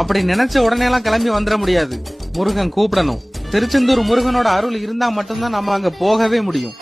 அப்படி நினைச்ச உடனே எல்லாம் கிளம்பி வந்துட முடியாது. முருகன் கூப்பிடணும். திருச்செந்தூர் முருகனோட அருள் இருந்தா மட்டும்தான் நம்ம அங்க போகவே முடியும்.